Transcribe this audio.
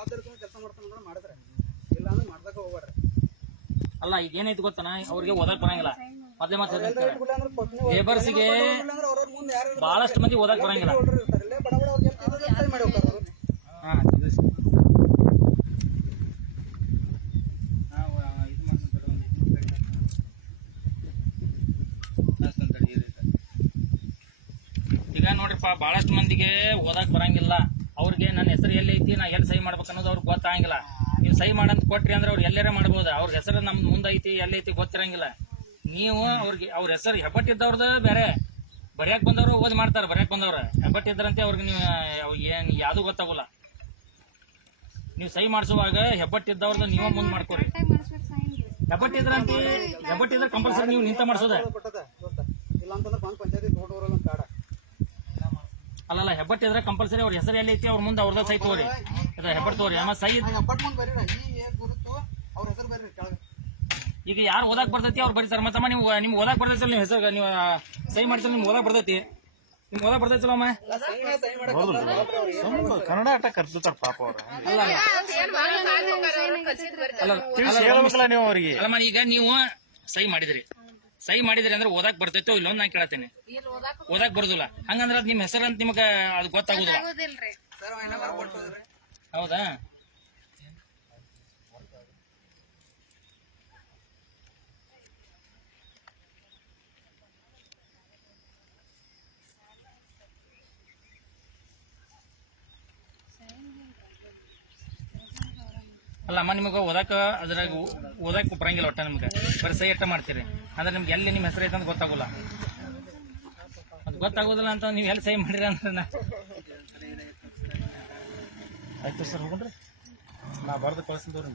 ಜವಾಬ್ದಾರಿ ಕೆಲಸ ಮಾಡ್ತಾನಂದ್ರೆ ಮಾಡಿದ್ರೆ ಇಲ್ಲ ಅಂದ್ರೆ ಮಾಡ್ದಕ್ಕ ಹೋಗ್ಬೇಡ್ರಿ. ಅಲ್ಲ ಈಗ ಏನೈತಿ ಗೊತ್ತನ, ಅವ್ರಿಗೆ ಓದಕ್ ಬರಂಗಿಲ್ಲ. ಮೊದ್ಲೇ ಮಾತು ಲೇಬರ್ಸ್ಗೆ ಬಹಳಷ್ಟು ಮಂದಿ ಓದಕ್ ಬರಂಗಿಲ್ಲ. ಈಗ ನೋಡ್ರಿಪ್ಪ, ಬಹಳಷ್ಟು ಮಂದಿಗೆ ಓದಕ್ ಬರಂಗಿಲ್ಲ. ಅವ್ರಿಗೆ ನನ್ನ ಹೆಸರು ಎಲ್ಲಿ ಐತಿ, ನಾ ಎಲ್ಲಿ ಸಹಿ ಮಾಡ್ಬೇಕು ಅನ್ನೋದು ಅವ್ರಿಗೆ ಗೊತ್ತಾಗಂಗಿಲ್ಲ. ನೀವು ಸಹಿ ಮಾಡಂತ ಕೊಟ್ರಿ ಅಂದ್ರೆ ಅವ್ರು ಎಲ್ಲಾರ ಮಾಡ್ಬೋದು. ಅವ್ರ ಹೆಸರು ನಮ್ ಮುಂದೈತಿ ಎಲ್ಲೈತಿ ಗೊತ್ತಿರಂಗಿಲ್ಲ. ನೀವು ಅವ್ರಿಗೆ ಅವ್ರ ಹೆಸರು ಹೆಬ್ಬಟ್ಟಿದ್ದವ್ರದ್ದು ಬೇರೆ, ಬರ್ಯಾಕ್ ಬಂದವ್ರು ಓದ್ ಮಾಡ್ತಾರ. ಬರ್ಯಾಕ್ ಬಂದವ್ರ ಹೆಬ್ಬಟ್ಟಿದ್ರಂತೆ ಅವ್ರಿಗೆ ನೀವು ಏನ್ ಯಾವ್ದು ಗೊತ್ತಾಗಲ್ಲ. ನೀವು ಸಹಿ ಮಾಡಿಸುವಾಗ ಹೆಬ್ಬಟ್ಟಿದ್ದವ್ರದ್ದು ನೀವ ಮುಂದ್ ಮಾಡ್ಕೊರಿ. ಹೆಬ್ಬಟ್ಟಿದ್ರಂತೆ, ಹೆಬ್ಬಟ್ಟಿದ್ರೆ ಕಂಪಲ್ಸರಿ ನೀವು ನಿಂತ ಮಾಡ್ಸೋದ. ಅಲ್ಲಲ್ಲ, ಹೆಬ್ಬಟ್ಟಿದ್ರೆ ಕಂಪಲ್ಸರಿ ಅವ್ರ ಹೆಸರು ಎಲ್ಲಿ ಐತಿ ಅವ್ರ ಮುಂದೆ ಅವ್ರದ ಸಹಿ ತಗೋರಿ. ಹೆಬ್ಬಟ್ಟು ತಗೋರಿ. ಆಮೇಲೆ ಸಹಿ ಈಗ ಯಾರು ಓದಾಕ್ ಬರ್ತೈತಿ ಅವ್ರು ಬರೀತಾರ. ಮತ್ತಮ್ಮ ನೀವು ನಿಮ್ಗೆ ಓದಾಕ್ ಬರ್ತೈತಿ, ನೀವು ಹೆಸರು ನೀವು ಸಹಿ ಮಾಡ್ತೀರ, ನಿಮ್ಗೆ ಓದಾಕ್ ಬರ್ತೈತಿ. ನಿಮ್ಗೆ ಓದಾಕ್ ಬರ್ತೈತಿಲ್ಲ ಅಮ್ಮ? ಕನ್ನಡ ಆಟ ಕರ್ತಾರ ಪಾಪ ಅವ್ರ. ನೀವು ಅವ್ರಿಗೆ ಅಲ್ಲಮ್ಮ, ಈಗ ನೀವು ಸಹಿ ಮಾಡಿದ್ರಿ ಅಂದ್ರೆ ಓದಾಕ್ ಬರ್ತೈತೋ ಇಲ್ಲೊಂದು ನಾನು ಕೇಳತ್ತೇನೆ. ಓದಾಕ್ ಬರುದಿಲ್ಲ ಹಂಗಂದ್ರ ಅದ್ ನಿಮ್ ಹೆಸರು ಅಂತ ನಿಮಗ ಅದು ಗೊತ್ತಾಗುದಿಲ್ಲ. ಹೌದಾ? ಅಲ್ಲಮ್ಮ, ನಿಮಗ ಅದ್ರಾಗ ಓದಾಕ ಬರಂಗಿಲ್ಲ ಒಟ್ಟ. ನಿಮ್ಗೆ ಬರೀ ಸಹಿ ಅಟ್ಟ ಮಾಡ್ತೀರಿ ಅಂದ್ರೆ ನಿಮ್ಗೆ ಎಲ್ಲಿ ನಿಮ್ ಹೆಸರು ಐತೆ ಅಂತ ಗೊತ್ತಾಗೋಲ್ಲ. ಅದು ಗೊತ್ತಾಗೋದಿಲ್ಲ ಅಂತ ನೀವು ಎಲ್ಲಿ ಸಹಿ ಮಾಡಿರಿ ಅಂದ್ರೆ ಆಯ್ತು ಸರ್, ಹೋಗ್ರಿ. ನಾ ಬರ್ದು ಕಳ್ಸಿದವ್ರಿ.